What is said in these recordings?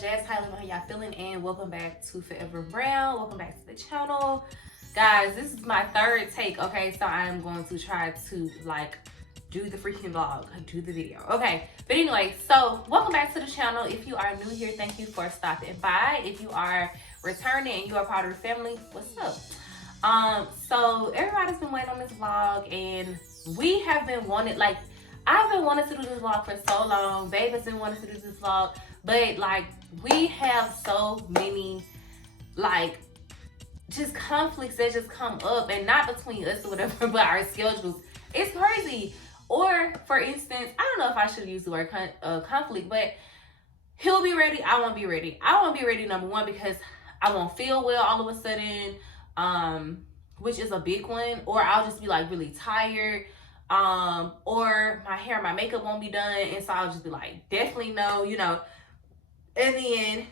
Jazz Tyler, how y'all feeling? And welcome back to Forever Brown. Welcome back to the channel. Guys, this is my third take, okay? So I'm going to try to do the freaking vlog, do the video. Okay, but anyway, so welcome back to the channel. If you are new here, thank you for stopping by. If you are returning and you are part of the family, what's up? So everybody's been waiting on this vlog, and we have been wanting, I've been wanting to do this vlog for so long. Babe has been wanting to do this vlog, but we have so many just conflicts that just come up, and not between us or whatever, but our schedules. It's crazy. Or for instance, I don't know if I should use the word conflict, but he'll be ready, I won't be ready. I won't be ready, number one, because I won't feel well all of a sudden, which is a big one, or I'll just be really tired, or my hair, my makeup won't be done, and so I'll just be definitely no, and then,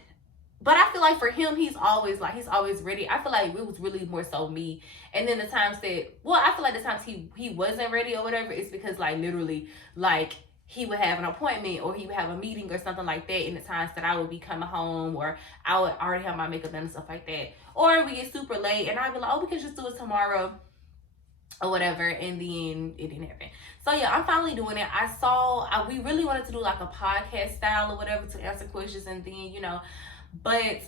but I feel like for him, he's always ready. I feel like it was really more so me. And then the times that, I feel like the times he wasn't ready or whatever, it's because literally he would have an appointment or he would have a meeting or something like that in the times that I would be coming home, or I would already have my makeup done and stuff like that. Or we get super late and I'd be like, oh, we can just do it tomorrow or whatever, and then it didn't happen. So yeah, I'm finally doing it. We really wanted to do a podcast style or whatever to answer questions, and then but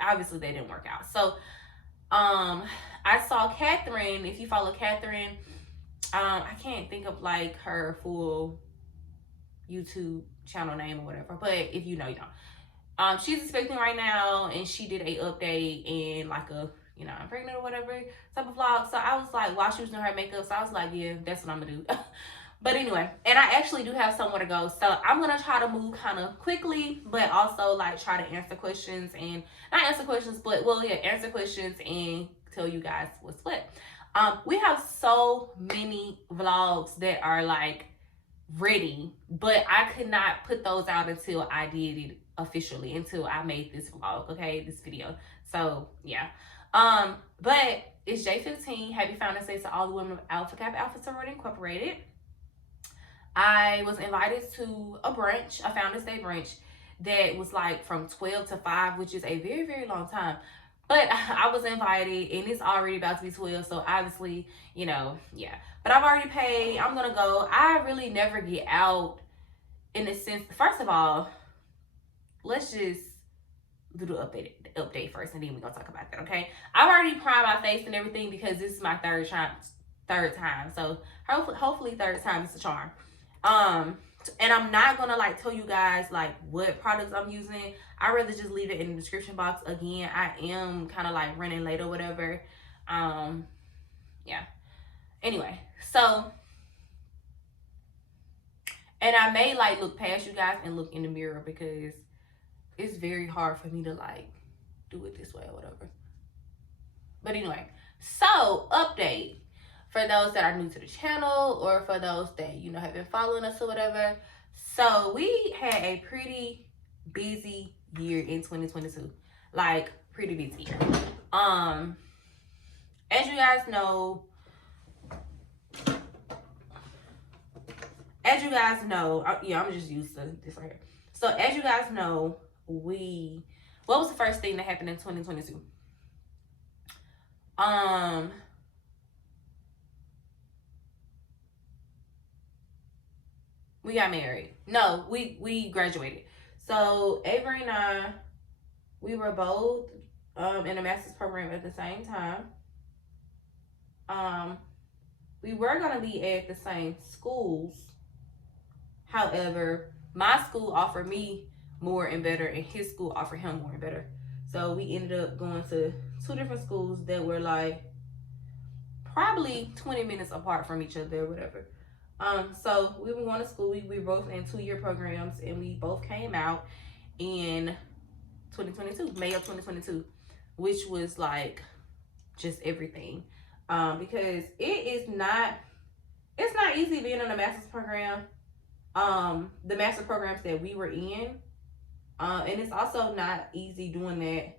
obviously they didn't work out. So I saw Catherine. If you follow Catherine, I can't think of her full YouTube channel name or whatever, but if you know, you know. She's expecting right now, and she did a update and I'm pregnant or whatever type of vlog. So I was while she was doing her makeup, so I was yeah, that's what I'm gonna do. But anyway, and I actually do have somewhere to go, so I'm gonna try to move kind of quickly, but also try to answer questions, and not answer questions, but answer questions and tell you guys what's what. We have so many vlogs that are ready, but I could not put those out until I did it officially, until I made this vlog, okay, this video. So yeah. But it's J15. Happy Founders Day to all the women of Alpha Kappa Alpha Sorority Incorporated. I was invited to a brunch, a Founders Day brunch, that was from 12 to 5, which is a very, very long time. But I was invited, and it's already about to be 12, so obviously, yeah. But I've already paid. I'm gonna go. I really never get out in the sense, first of all, let's just do the update first, and then we're gonna talk about that, okay? I've already primed my face and everything because this is my third time. So hopefully third time is the charm. And I'm not gonna tell you guys what products I'm using. I'd rather just leave it in the description box. Again, I am kind of running late or whatever. Yeah. Anyway, so, and I may look past you guys and look in the mirror because it's very hard for me to do it this way or whatever. But anyway, so update for those that are new to the channel, or for those that have been following us or whatever. So we had a pretty busy year in 2022, pretty busy year. As you guys know, yeah, I'm just used to this right here. So as you guys know, what was the first thing that happened in 2022? We got married. No, we graduated. So Avery and I, we were both in a master's program at the same time. We were gonna be at the same schools. However, my school offered me more and better, and his school offered him more and better. So we ended up going to two different schools that were probably 20 minutes apart from each other or whatever. So we were going to school. We were both in 2-year programs, and we both came out in 2022, May of 2022, which was just everything. Because it's not easy being in a master's program. The master programs that we were in, and it's also not easy doing that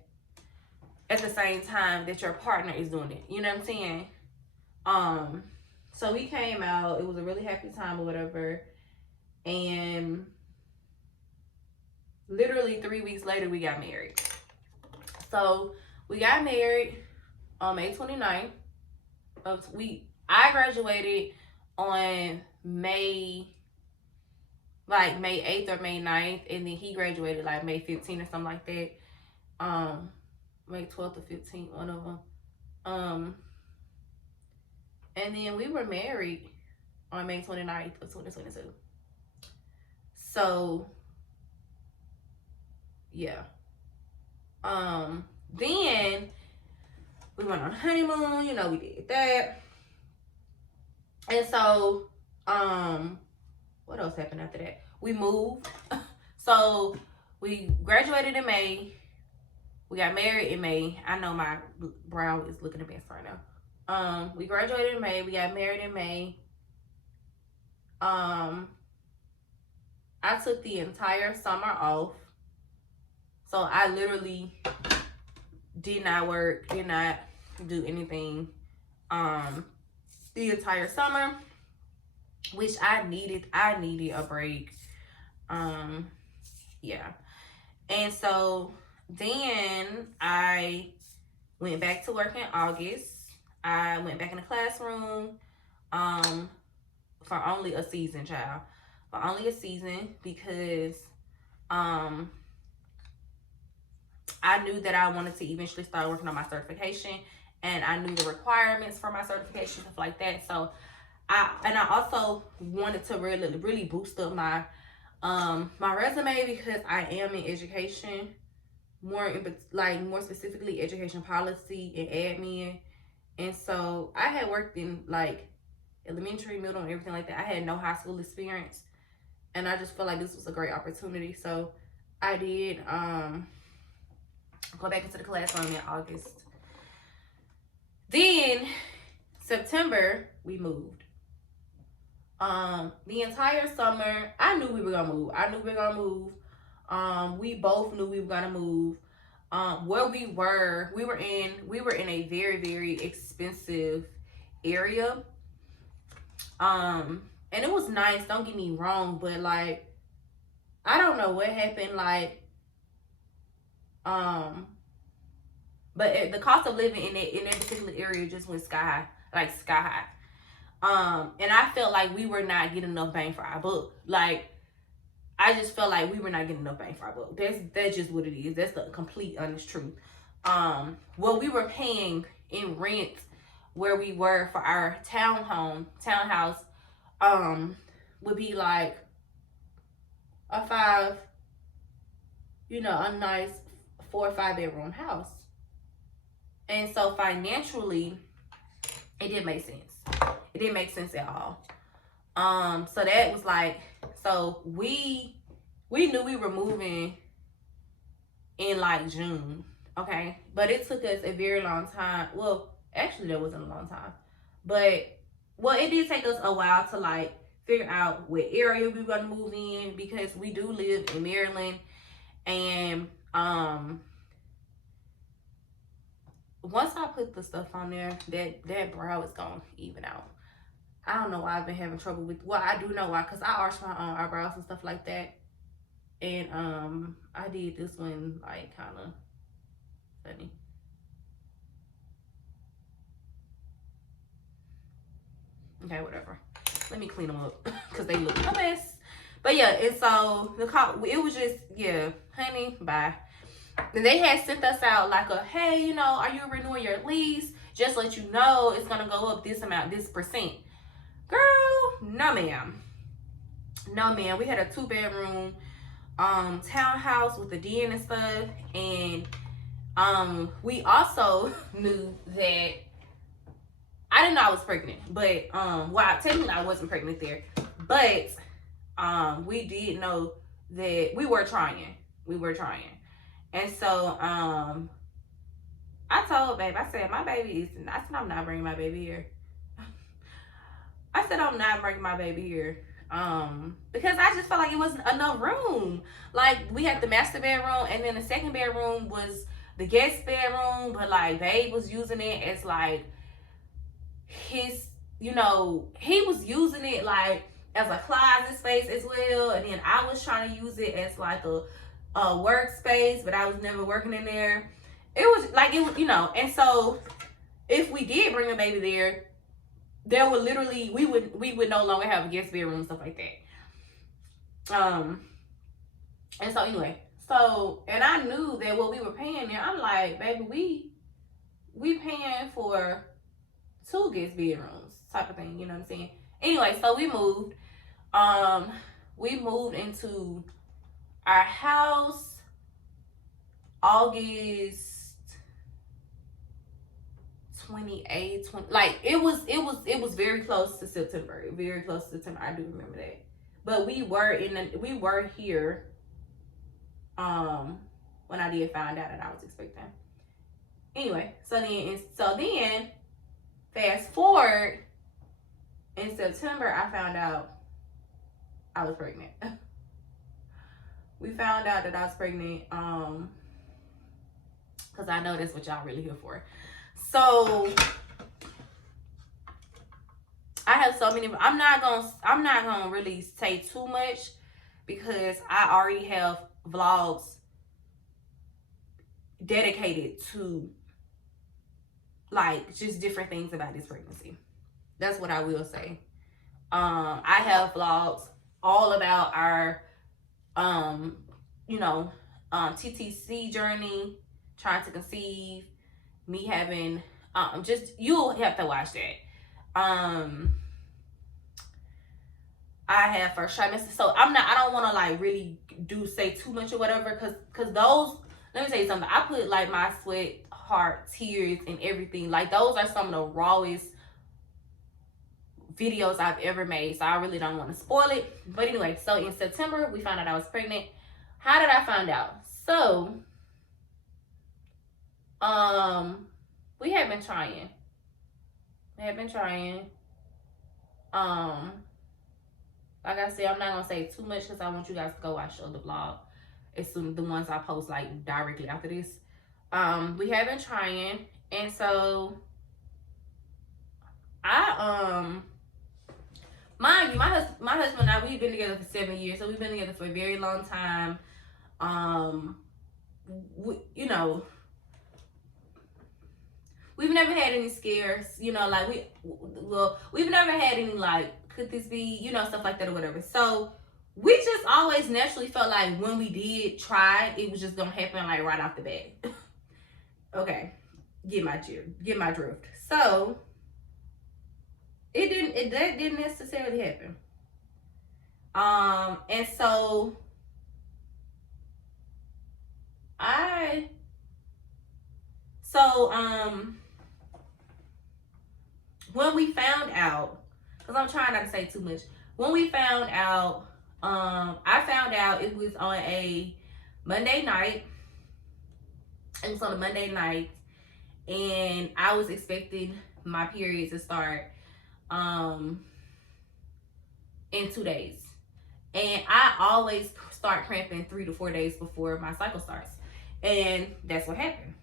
at the same time that your partner is doing it. You know what I'm saying? So we came out. It was a really happy time or whatever. And literally 3 weeks later, we got married. So we got married on May 29th. I graduated on May 8th or May 9th, and then he graduated like May 15th or something like that. May 12th or 15th, one of them. And then we were married on May 29th of 2022. So yeah. Then we went on honeymoon, you know, we did that. And so, what else happened after that? We moved. So we graduated in May. We got married in May. I know my brow is looking a mess right now. We graduated in May. We got married in May. I took the entire summer off. So I literally did not work, did not do anything the entire summer, which I needed a break. Yeah. And so then I went back to work in August. I went back in the classroom for only a season, child. For only a season, because I knew that I wanted to eventually start working on my certification, and I knew the requirements for my certification, stuff like that. So I also wanted to really boost up my my resume, because I am in education, more specifically education policy and admin. And so I had worked in like elementary, middle, and everything like that. I had no high school experience, and I just felt like this was a great opportunity. So I did go back into the classroom in August. Then September, we moved. The entire summer, I knew we were gonna move. We both knew we were gonna move. Where we were in a very, very expensive area. And it was nice, don't get me wrong, but like, I don't know what happened, like, but the cost of living in that particular area just went sky high. And I felt like we were not getting enough bang for our buck. Like, I just felt like we were not getting enough bang for our buck. That's just what it is. That's the complete honest truth. What we were paying in rent where we were for our townhouse, would be like a nice 4 or 5 bedroom house. And so financially, it didn't make sense. It didn't make sense at all. So that was like, so we knew we were moving in like June, okay? But it took us a very long time. Well, actually that wasn't a long time. But, well, it did take us a while to like figure out what area we were gonna move in, because we do live in Maryland. And once I put the stuff on there, that brow is gonna even out. I don't know why I've been having trouble with, well, I do know why, because I arch my own eyebrows and stuff like that. And I did this one like kind of funny. Okay, whatever. Let me clean them up because they look a mess. But yeah, and so it was just, yeah, honey, bye. And they had sent us out like a, hey, you know, are you renewing your lease? Just let you know it's gonna go up this amount, this percent. Girl, no ma'am. No ma'am. We had a 2-bedroom townhouse with a den and stuff. And we also knew that I didn't know I was pregnant, but well, technically I wasn't pregnant there, but we did know that we were trying. And so I told babe, I said, my baby is, I said, I'm not bringing my baby here. I said, I'm not bringing my baby here. Because I just felt like it wasn't enough room. Like, we had the master bedroom, and then the second bedroom was the guest bedroom, but like babe was using it as like his, you know, he was using it like as a closet space as well. And then I was trying to use it as like a workspace, but I was never working in there. It was like, it was, you know, and so if we did bring a baby there would literally, we would no longer have a guest bedroom and stuff like that. And so anyway, so, and I knew that what we were paying there, I'm like, baby, we paying for 2 guest bedrooms type of thing, you know what I'm saying? Anyway, so we moved into our house August 28th, like it was very close to September. Very close to September. I do remember that. But we were here when I did find out that I was expecting. Anyway, so then fast forward, in September I found out I was pregnant. We found out that I was pregnant because I know that's what y'all really here for. So I have so many. I'm not gonna really say too much because I already have vlogs dedicated to like just different things about this pregnancy. That's what I will say. I have vlogs all about our TTC journey, trying to conceive, me having just, you'll have to watch that. I have first trimester, so I don't want to like really say too much or whatever, cause those, let me tell you something, I put like my sweat, heart, tears and everything, like those are some of the rawest videos I've ever made, so I really don't want to spoil it. But anyway, so in September we found out I was pregnant. How did I find out? So we had been trying. Like I said, I'm not gonna say too much because I want you guys to go watch the vlog as soon as the ones I post like directly after this. We have been trying, and so mind you, my husband and I, we've been together for 7 years, so we've been together for a very long time. We've never had any scares, like we've never had any like, could this be, stuff like that or whatever. So we just always naturally felt like when we did try, it was just gonna happen like right off the bat. Okay, get my drift. So that didn't necessarily happen. And so when we found out, because I'm trying not to say too much, when we found out, I found out it was on a Monday night. It was on a Monday night, and I was expecting my period to start in 2 days. And I always start cramping 3 to 4 days before my cycle starts. And that's what happened.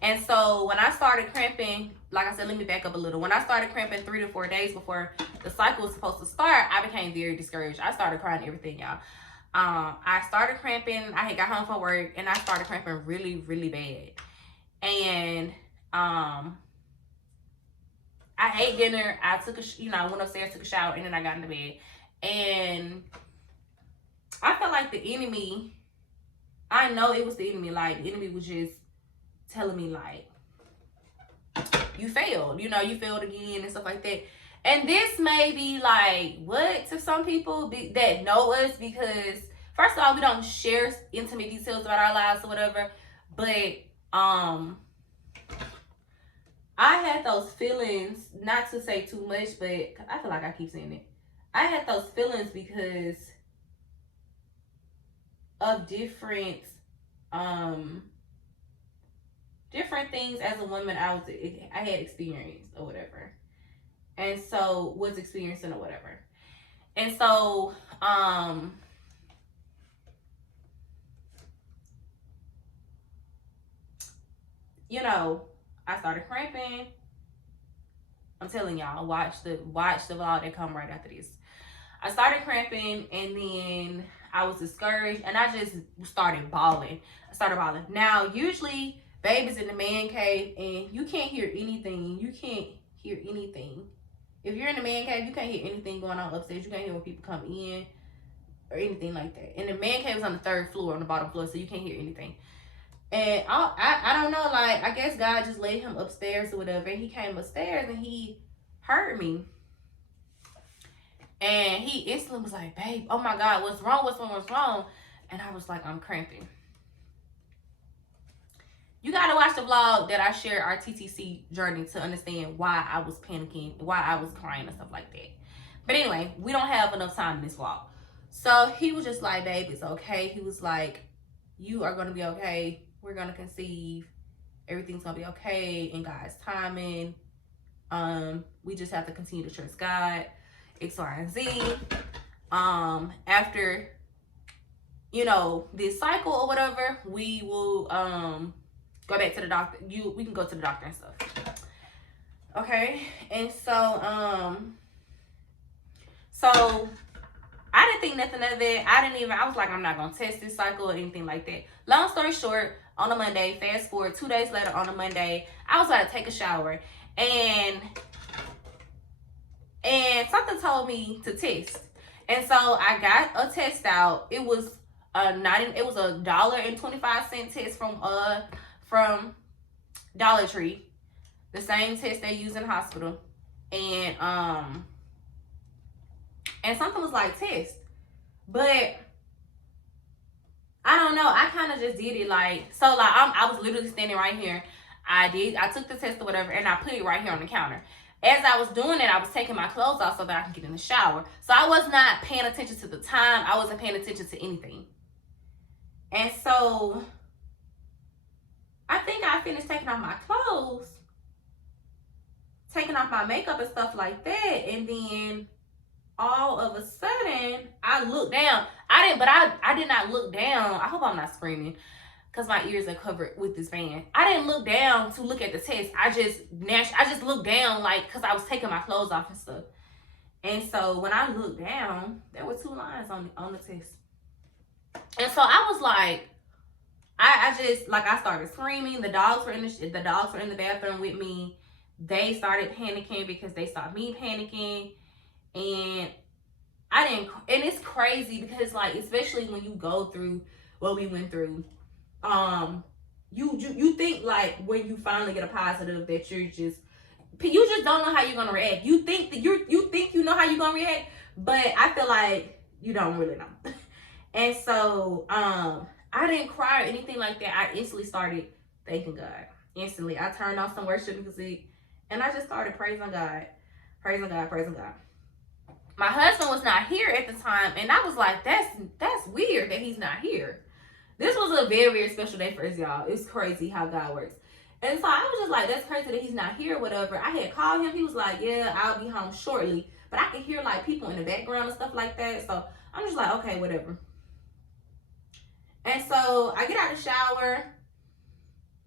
And so when I started cramping, like I said, let me back up a little. When I started cramping 3 to 4 days before the cycle was supposed to start, I became very discouraged. I started crying, everything, y'all. I started cramping. I had got home from work and I started cramping really, really bad. And I ate dinner. I took I went upstairs, took a shower, and then I got into bed. And I felt like the enemy, I know it was the enemy. Like, the enemy was just telling me, like, you failed. You failed again and stuff like that. And this may be like, what to some people that know us, because first of all, we don't share intimate details about our lives or whatever. But I had those feelings, not to say too much, but I feel like I keep saying it. I had those feelings because of different things as a woman I had experienced or whatever. And so was experiencing or whatever. And so I started cramping. I'm telling y'all, watch the vlog that come right after this. I started cramping, and then I was discouraged, and I just started bawling. Now, usually, baby's in the man cave, and you can't hear anything. You can't hear anything. If you're in the man cave, you can't hear anything going on upstairs. You can't hear when people come in or anything like that. And the man cave is on the 3rd floor, on the bottom floor, so you can't hear anything. And I don't know, like, I guess God just laid him upstairs or whatever. And he came upstairs and he heard me. And he instantly was like, babe, oh my God, what's wrong? What's wrong? And I was like, I'm cramping. You got to watch the vlog that I shared our TTC journey to understand why I was panicking, why I was crying and stuff like that. But anyway, we don't have enough time in this vlog. So he was just like, babe, it's okay. He was like, you are going to be okay. We're going to conceive. Everything's going to be okay in God's timing. We just have to continue to trust God. X, Y, and Z. After, you know, this cycle or whatever, we will go back to the doctor. We can go to the doctor and stuff. Okay. And so I didn't think nothing of it. I was like, I'm not gonna test this cycle or anything like that. Long story short, on a Monday, fast forward 2 days later on a Monday, I was about to take a shower, and something told me to test. And so I got a test out. It was $1.25 test from Dollar Tree, the same test they use in the hospital. And something was like, test. But I don't know, I kind of just did it like, so like I was literally standing right here. I took the test or whatever, and I put it right here on the counter. As I was doing it, I was taking my clothes off so that I can get in the shower. So I was not paying attention to the time. I wasn't paying attention to anything. And so I think I finished taking off my clothes, taking off my makeup and stuff like that. And then all of a sudden, I looked down. I did not look down. I hope I'm not screaming, because my ears are covered with this band. I didn't look down to look at the test. I just looked down, like, because I was taking my clothes off and stuff. And so when I looked down, there were 2 lines on the test. And so I was like, I started screaming. The dogs were in the bathroom with me. They started panicking because they saw me panicking. And and it's crazy because, like, especially when you go through what we went through, you think, like, when you finally get a positive, that you just don't know how you're gonna react. You think that you know how you're gonna react, but I feel like you don't really know. And so I didn't cry or anything like that. I instantly started thanking God. Instantly, I turned off some worship music, and I just started praising God. My husband was not here at the time, and I was like, that's weird that he's not here. This was a very, very special day for us, y'all. It's crazy how God works. And so I was just like, that's crazy that he's not here or whatever. I had called him. He was like, yeah, I'll be home shortly. But I could hear, like, people in the background and stuff like that. So I'm just like, okay, whatever. And so I get out of the shower,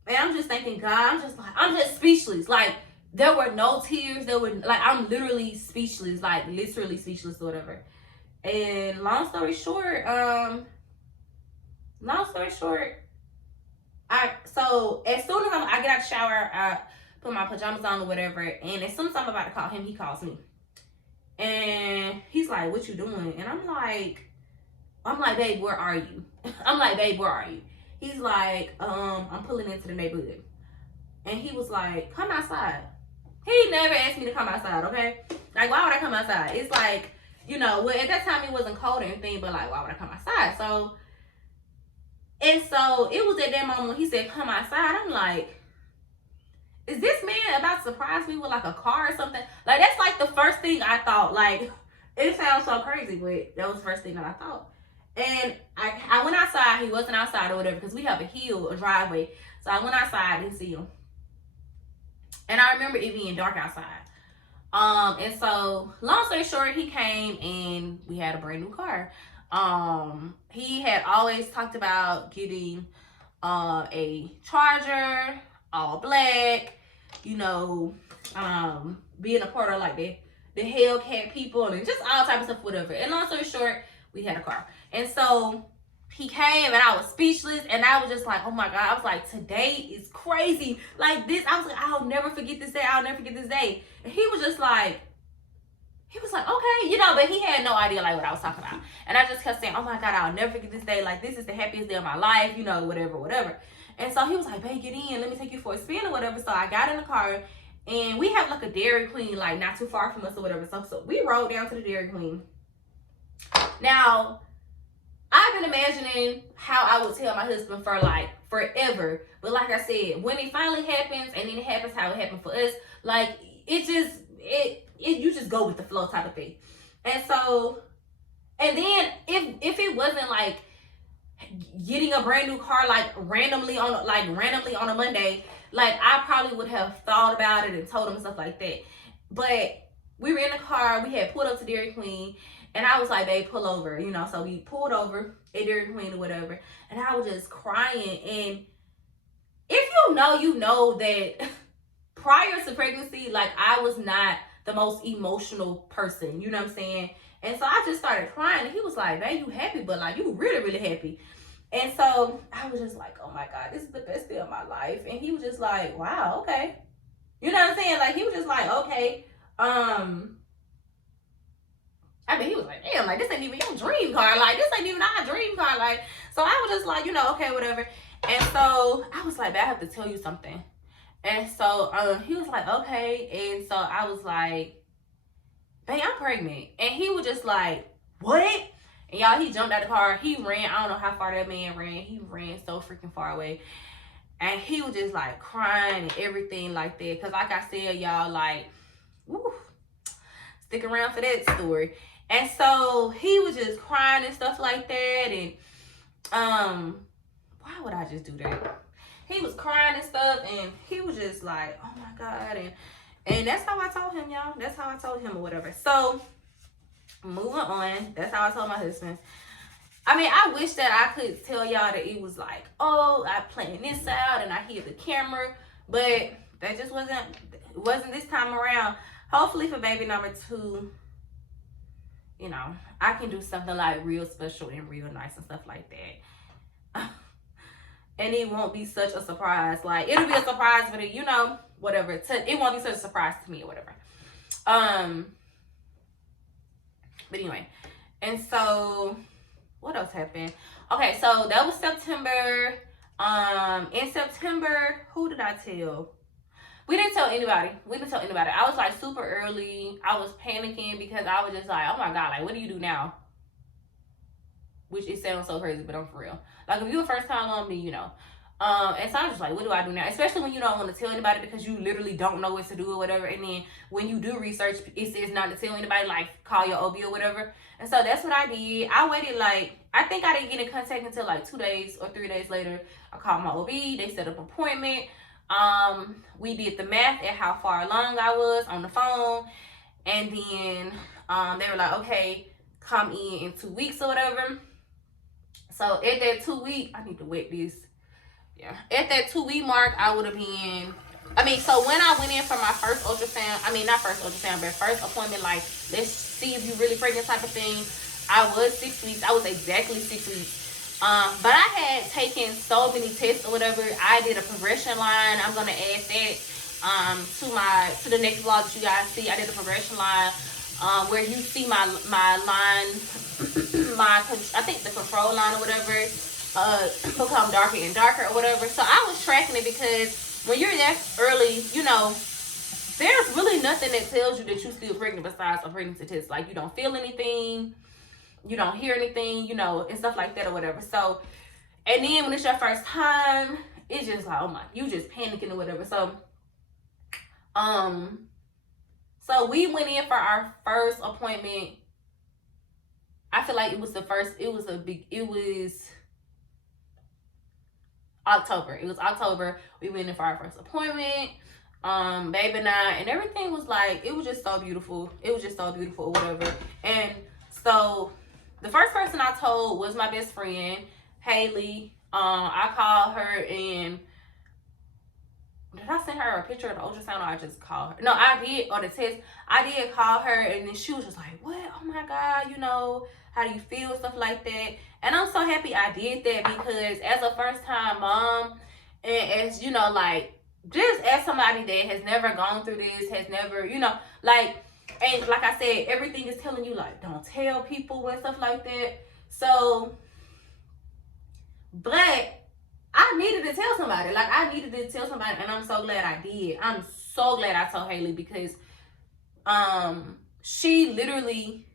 and I'm just thanking God. I'm just speechless. Like, there were no tears. I'm literally speechless, like literally speechless or whatever. And long story short, so as soon as I get out the shower, I put my pajamas on or whatever, and as soon as I'm about to call him, he calls me. And he's like, what you doing? And I'm like, babe, where are you? He's like, I'm pulling into the neighborhood. And he was like, come outside. He never asked me to come outside, okay? Like, why would I come outside? It's like, you know, well, at that time it wasn't cold or anything, but like, why would I come outside? So it was at that moment when he said, come outside. I'm like, is this man about to surprise me with like a car or something? Like, that's like the first thing I thought. Like, it sounds so crazy, but that was the first thing that I thought. And I went outside. He wasn't outside or whatever, because we have a driveway. So I went outside and see him. And I remember it being dark outside. And so, long story short, he came and we had a brand new car. He had always talked about getting a Charger, all black, you know, being a part of like the Hellcat people and just all types of stuff, whatever. And long story short, we had a car. And so he came and I was speechless, and I was just like, oh my God. I was like, today is crazy. Like this, I was like, I'll never forget this day. I'll never forget this day. And he was like, okay, you know, but he had no idea like what I was talking about. And I just kept saying, oh my God, I'll never forget this day. Like, this is the happiest day of my life, you know, whatever. And so he was like, babe, get in. Let me take you for a spin or whatever. So I got in the car, and we have like a Dairy Queen, like not too far from us or whatever. So we rode down to the Dairy Queen. Now, I've been imagining how I would tell my husband for like forever. But like I said, when it finally happens, and then it happens how it happened for us, like it just, you just go with the flow type of thing. And so, and then if it wasn't like getting a brand new car like randomly on a Monday, like I probably would have thought about it and told him stuff like that. But we were in the car, we had pulled up to Dairy Queen, and I was like, babe, pull over, you know. So we pulled over at Dairy Queen or whatever, and I was just crying. And if you know that prior to pregnancy, like I was not the most emotional person, you know what I'm saying? And so I just started crying, and he was like, babe, you happy, but like you really, really happy. And so I was just like, oh my God, this is the best day of my life. And he was just like, wow, okay. You know what I'm saying? Like he was just like, okay. I mean, he was like, damn, like this ain't even your dream car. Like this ain't even our dream car. Like, so I was just like, you know, okay, whatever. And so I was like, babe, I have to tell you something. And so he was like, okay. And so I was like, babe, I'm pregnant. And he was just like, what? And y'all, he jumped out the car. He ran. I don't know how far that man ran. He ran so freaking far away. And he was just like crying and everything like that. Because like I said, y'all, like, woo, stick around for that story. And so he was just crying and stuff like that. And why would I just do that? He was crying and stuff, and he was just like, oh my God. And that's how I told him, y'all. That's how I told him or whatever. So moving on, that's how I told my husband. I mean, I wish that I could tell y'all that it was like, oh, I planned this out and I hit the camera, but that just wasn't this time around. Hopefully for baby number 2, you know, I can do something like real special and real nice and stuff like that. And it won't be such a surprise. Like, it'll be a surprise, but it, you know, whatever. It won't be such a surprise to me or whatever. But anyway, and so what else happened? Okay, so that was September. In September, who did I tell? We didn't tell anybody. I was like super early. I was panicking because I was just like, oh my God, like what do you do now? Which it sounds so crazy, but I'm for real. Like if you're a first time mom, then you know. And so I'm just like, what do I do now? Especially when you don't want to tell anybody because you literally don't know what to do or whatever. And then when you do research, it says not to tell anybody, like call your OB or whatever. And so that's what I did. I waited like, I think I didn't get in contact until like 2 days or 3 days later. I called my OB. They set up an appointment. We did the math at how far along I was on the phone. And then they were like, okay, come in 2 weeks or whatever. So at that 2 week, I need to wet this. Yeah. At that 2 week mark, I would have been, so when I went in for my first ultrasound, not first ultrasound, but first appointment, like, let's see if you're really pregnant type of thing, I was 6 weeks. I was exactly 6 weeks. But I had taken so many tests or whatever. I did a progression line. I'm going to add that to the next vlog that you guys see. I did a progression line where you see my line, I think the control line or whatever, become darker and darker or whatever. So I was tracking it because when you're that early, you know, there's really nothing that tells you that you're still pregnant besides a pregnancy test. Like you don't feel anything, you don't hear anything, you know, and stuff like that or whatever. So, and then when it's your first time, it's just like, oh my, you just panicking or whatever. So, so we went in for our first appointment. I feel like it was October. It was October. We went in for our first appointment. Baby and I, and everything was like, it was just so beautiful. It was just so beautiful or whatever. And so the first person I told was my best friend, Haley. I called her and did I send her a picture of the ultrasound or I just called her? No, I did, or the text. I did call her, and then she was just like, what? Oh my God, you know, how do you feel? Stuff like that. And I'm so happy I did that, because as a first time mom, and as, you know, like, just as somebody that has never gone through this, has never, you know, like, and like I said, everything is telling you, like, don't tell people and stuff like that. So, but I needed to tell somebody. Like, I needed to tell somebody, and I'm so glad I did. I'm so glad I told Haley, because she literally,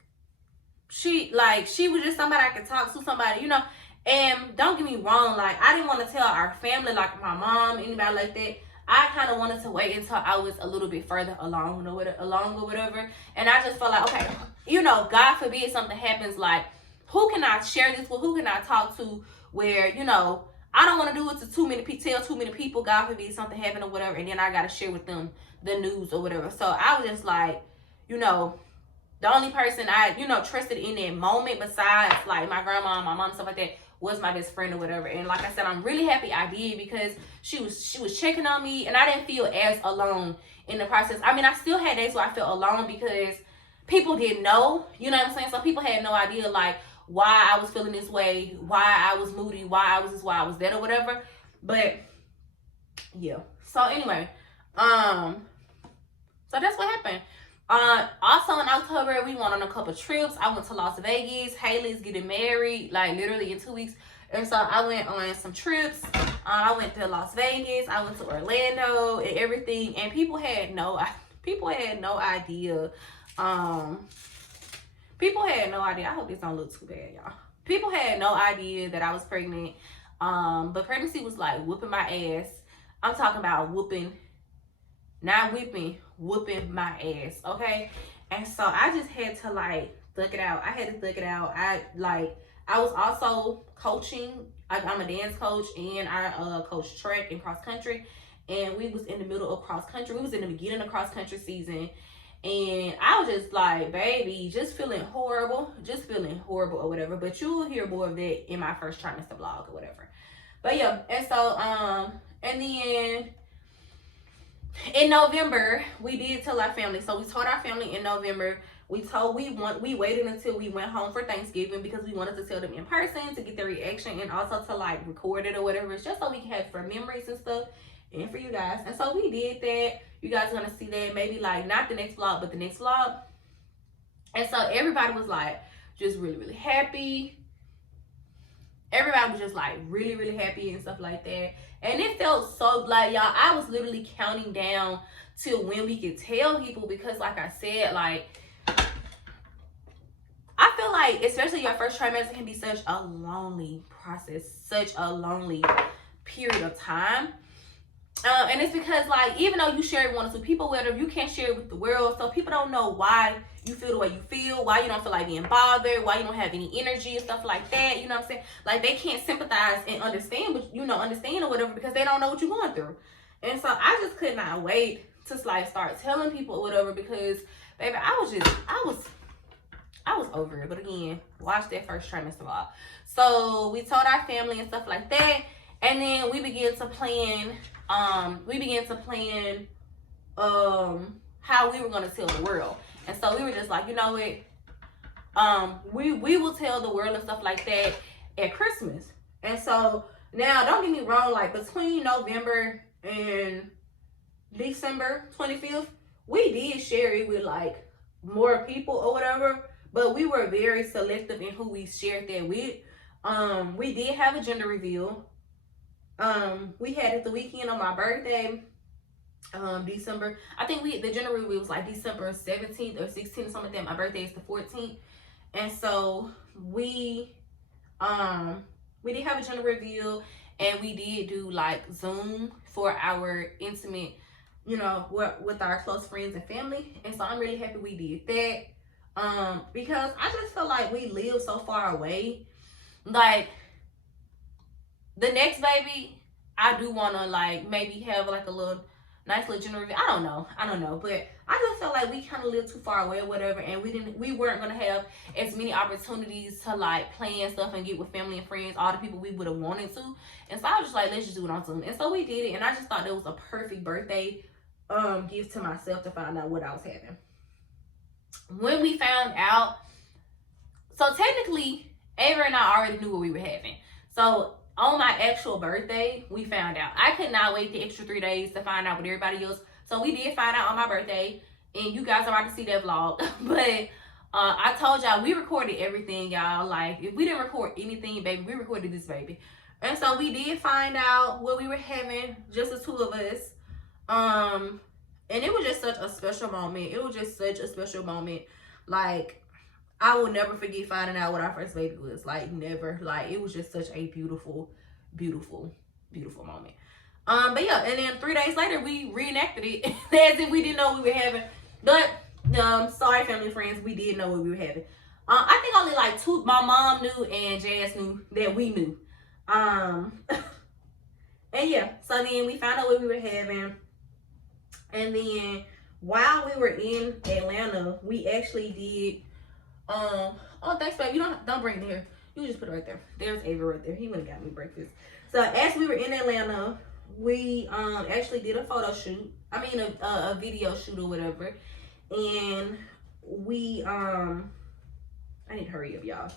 she was just somebody I could talk to, somebody, you know. And don't get me wrong, like, I didn't want to tell our family, like my mom, anybody like that. I kind of wanted to wait until I was a little bit further along or whatever. And I just felt like, okay, you know, God forbid something happens, like, who can I share this with? Who can I talk to where, you know, I don't want to do it to too many people, tell too many people, God forbid something happened or whatever, and then I got to share with them the news or whatever. So I was just like, you know, the only person I, you know, trusted in that moment, besides like my grandma, my mom, stuff like that, was my best friend or whatever. And like I said, I'm really happy I did, because she was checking on me, and I didn't feel as alone in the process. I mean, I still had days where I felt alone, because people didn't know, you know what I'm saying? So people had no idea, like, why I was feeling this way, why I was moody, why I was this, why I was that, or whatever. But yeah. So anyway, so that's what happened. Also in October, we went on a couple trips. I went to Las Vegas. Haley's getting married, like, literally in 2 weeks. And so I went on some trips. I went to Las Vegas. I went to Orlando and everything. And people had no idea. People had no idea. I hope this don't look too bad, y'all. People had no idea that I was pregnant. But pregnancy was like whooping my ass. I'm talking about whooping, not whipping, whooping my ass, okay? And so I just had to, like, thug it out. I had to thug it out. I was also coaching. I'm a dance coach, and I coach track and cross country. And we was in the middle of cross country. We was in the beginning of cross country season. And I was just like, baby, just feeling horrible or whatever. But you will hear more of that in my first trimester vlog or whatever. But yeah, and so, and then in November, we did tell our family. So we told our family in November. We waited until we went home for Thanksgiving, because we wanted to tell them in person to get their reaction, and also to, like, record it or whatever. It's just so we can have for memories and stuff, and for you guys. And so we did that. You guys are gonna see that maybe, like, not the next vlog, but the next vlog. And so everybody was, like, just really, really happy. Everybody was just, like, really, really happy and stuff like that. And it felt so, like, y'all, I was literally counting down till when we could tell people, because, like I said, like, I feel like, especially your first trimester can be such a lonely process, such a lonely period of time. And it's because, like, even though you share it with one or two people, whatever, you can't share it with the world. So people don't know why you feel the way you feel, why you don't feel like being bothered, why you don't have any energy and stuff like that. You know what I'm saying? Like, they can't sympathize and understand, but, you know, understand or whatever, because they don't know what you're going through. And so I just could not wait to, like, start telling people or whatever, because, baby, I was over it. But again, watch that first trimester vlog. So we told our family and stuff like that. And then we began to plan how we were going to tell the world. And so we were just like, you know what, we will tell the world and stuff like that at Christmas. And so now, don't get me wrong, like, between November and December 25th, we did share it with, like, more people or whatever, but we were very selective in who we shared that with. We did have a gender reveal. We had it the weekend on my birthday, December. I think the gender reveal was like December 17th or 16th, something like that. My birthday is the 14th. And so we did have a gender reveal, and we did do, like, Zoom for our intimate, you know, with our close friends and family. And so I'm really happy we did that. Because I just feel like we live so far away. Like, the next baby, I do want to, like, maybe have, like, a little, nice little general review. I don't know, but I just felt like we kind of lived too far away or whatever, and we weren't gonna have as many opportunities to like plan stuff and get with family and friends, all the people we would have wanted to. And so I was just like, let's just do it on Zoom. And so we did it, and I just thought that was a perfect birthday gift to myself to find out what I was having. When we found out, so technically Avery and I already knew what we were having. So on my actual birthday, we found out. I could not wait the extra 3 days to find out with everybody else. So we did find out on my birthday, and you guys are about to see that vlog. But I told y'all we recorded everything, y'all. Like, if we didn't record anything, baby, we recorded this baby. And so we did find out what we were having, just the two of us. And it was just such a special moment. It was just such a special moment. Like, I will never forget finding out what our first baby was. Like, never. Like, it was just such a beautiful, beautiful, beautiful moment. But yeah, and then 3 days later, we reenacted it as if we didn't know what we were having. But, sorry, family and friends, we did know what we were having. I think only like two, my mom knew and Jazz knew that we knew. And yeah, so then we found out what we were having. And then while we were in Atlanta, we actually did, oh, thanks, babe. You don't bring it here. You just put it right there. There's Avery right there. He went and got me breakfast. So as we were in Atlanta, we actually did a photo shoot. I mean, a video shoot or whatever. And we, I need to hurry up, y'all.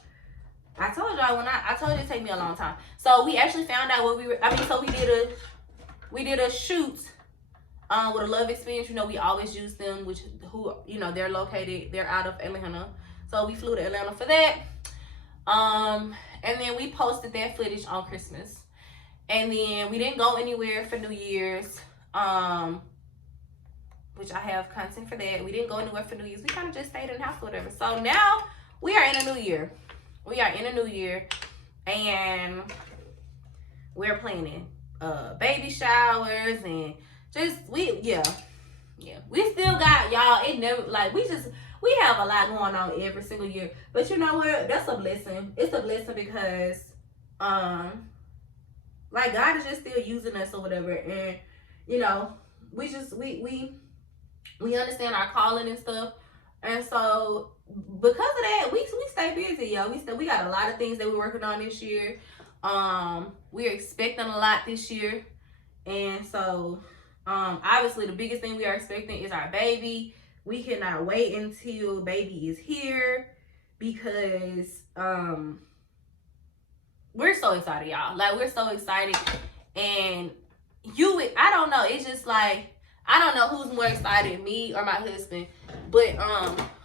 I told y'all I told you it'd take me a long time. So we actually found out what we were, so we did a shoot with a Love Experience. You know, we always use them, they're out of Atlanta. So we flew to Atlanta for that. And then we posted that footage on Christmas. And then we didn't go anywhere for New Year's. Which I have content for that. We didn't go anywhere for New Year's. We kind of just stayed in the house or whatever. So now we are in a new year. And we're planning baby showers and we still got, y'all, it never, like, we have a lot going on every single year. But you know what? That's a blessing. It's a blessing because like, God is just still using us or whatever. And you know, we understand our calling and stuff. And so because of that, we stay busy, y'all. We got a lot of things that we're working on this year. We're expecting a lot this year. And so obviously the biggest thing we are expecting is our baby. We cannot wait until baby is here because we're so excited, y'all. Like, we're so excited. And I don't know, it's just like, I don't know who's more excited, me or my husband, but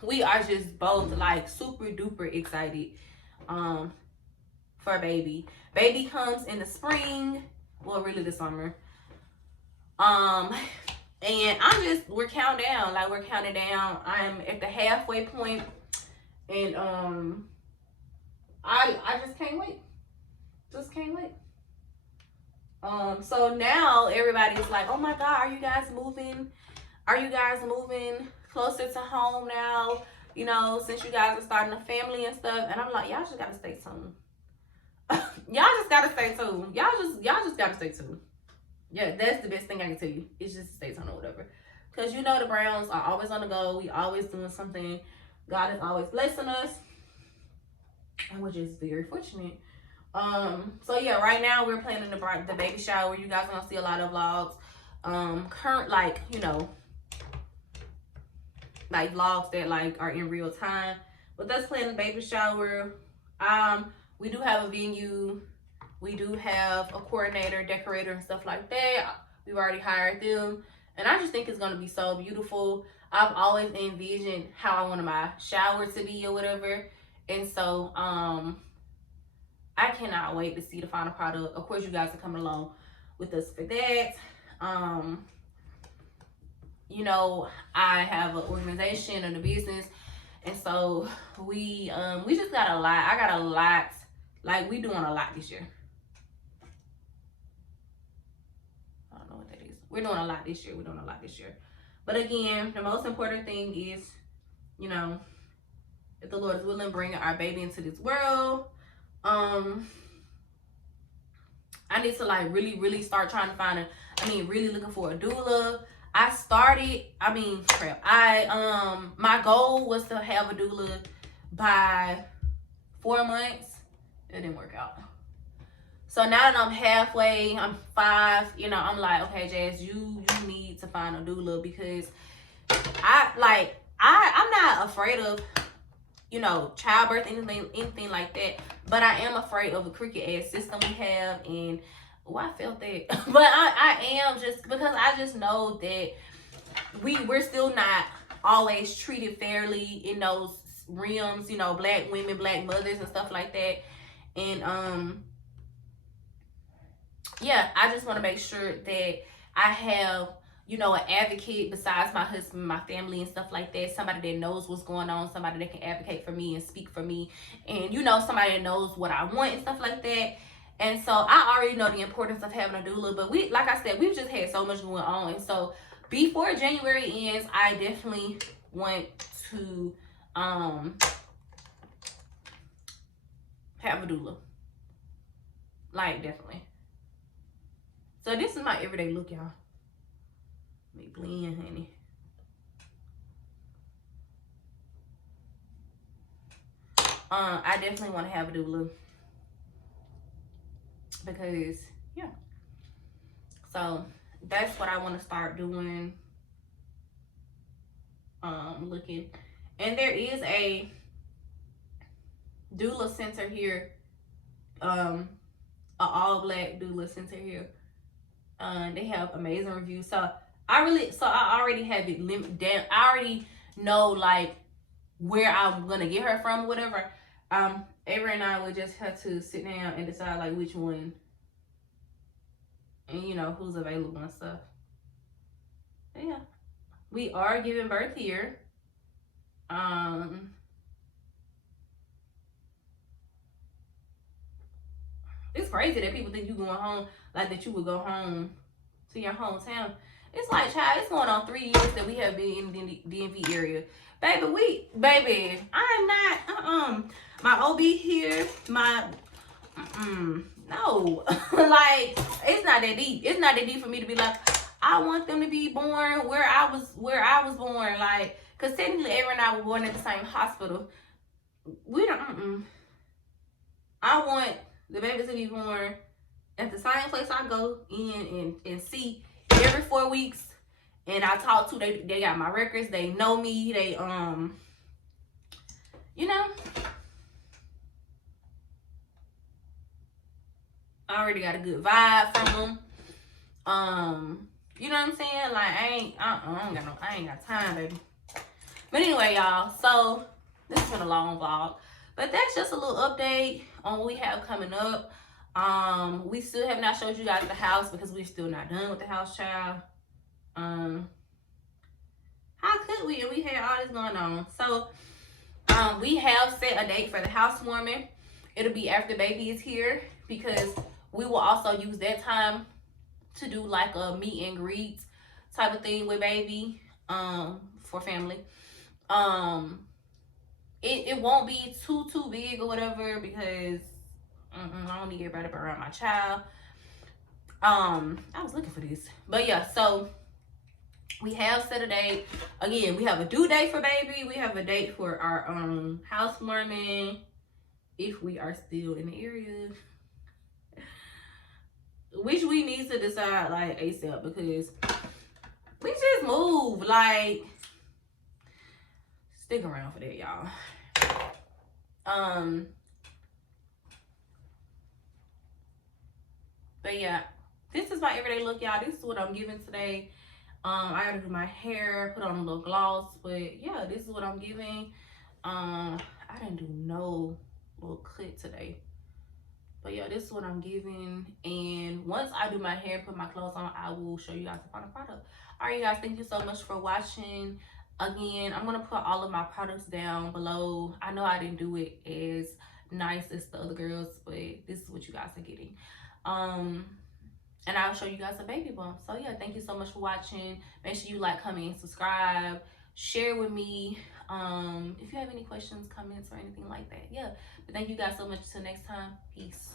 we are just both like super duper excited for baby. Baby comes in the spring, well, really the summer. And we're counting down. I'm at the halfway point, and I just can't wait. So now everybody's like, oh my God, are you guys moving closer to home now? You know, since you guys are starting a family and stuff. And I'm like, y'all just gotta stay tuned. Y'all just gotta stay tuned. Y'all just gotta stay tuned. Yeah, that's the best thing I can tell you. It's just stay tuned or whatever. Because you know the Browns are always on the go. We always doing something. God is always blessing us. And we're just very fortunate. So yeah, right now we're planning the baby shower. You guys are gonna see a lot of vlogs. Current, like, you know, like vlogs that like are in real time. But that's planning the baby shower. We do have a venue. We do have a coordinator, decorator, and stuff like that. We've already hired them. And I just think it's gonna be so beautiful. I've always envisioned how I wanted my shower to be or whatever. And so, I cannot wait to see the final product. Of course, you guys are coming along with us for that. You know, I have an organization and a business, and so we just got a lot. I got a lot. Like, we doing a lot this year. I don't know what that is. We're doing a lot this year. But again, the most important thing is, you know, if the Lord is willing, bringing our baby into this world. I need to like really start trying to find really looking for a doula. my goal was to have a doula by 4 months. It didn't work out. So now that I'm halfway, I'm 5, I'm like, okay, Jazz, you need to find a doula, because I'm not afraid of, childbirth, anything like that. But I am afraid of the cricket ass system we have, and I felt that. But I am, just because I just know that we're still not always treated fairly in those realms, black women, black mothers and stuff like that. And yeah, I just want to make sure that I have, an advocate besides my husband, my family and stuff like that. Somebody that knows what's going on, somebody that can advocate for me and speak for me, and somebody that knows what I want and stuff like that. And so I already know the importance of having a doula, but like I said, we've just had so much going on. And so before January ends, I definitely want to have a doula. Like, definitely. So this is my everyday look, y'all. Let me blend, honey. I definitely want to have a doula, because yeah. So that's what I want to start doing. Looking, and there is a doula center here. A all black doula center here. They have amazing reviews. So I already have it limit down. I already know like where I'm gonna get her from, whatever. Avery and I would just have to sit down and decide like which one, and who's available and stuff. But yeah, we are giving birth here. It's crazy that people think you going home, like that you would go home to your hometown. It's like, child, it's going on 3 years that we have been in the DMV area. Baby, I'm not, my OB here, no. Like, it's not that deep. It's not that deep for me to be like, I want them to be born where I was born. Like, because technically, Avery and I were born at the same hospital. We don't, I want the babies to be born at the same place I go in and see every 4 weeks. And I talk to, they got my records, they know me, they I already got a good vibe from them. You know what I'm saying? Like, I ain't got time, baby. But anyway, y'all, so this has been a long vlog, but that's just a little update on what we have coming up. We still have not showed you guys the house because we're still not done with the house, child. How could we? And we had all this going on. So, we have set a date for the housewarming. It'll be after baby is here, because we will also use that time to do like a meet and greet type of thing with baby, for family. It won't be too big or whatever, because I don't need everybody around my child. I was looking for this, but yeah, so we have set a date. Again, we have a due date for baby. We have a date for our housewarming, if we are still in the area, which we need to decide like ASAP, because we just moved. Like, stick around for that, y'all. But yeah, this is my everyday look, y'all. This is what I'm giving today. I gotta do my hair, put on a little gloss, but yeah, this is what I'm giving. I didn't do no little clip today, but yeah, this is what I'm giving. And once I do my hair, put my clothes on, I will show you guys the final product. All right, you guys, thank you so much for watching. Again, I'm gonna put all of my products down below. I know I didn't do it as nice as the other girls, but this is what you guys are getting. And I'll show you guys a baby bump. So yeah, thank you so much for watching. Make sure you like, comment, and subscribe. Share with me if you have any questions, comments, or anything like that. Yeah, but thank you guys so much. Till next time, peace.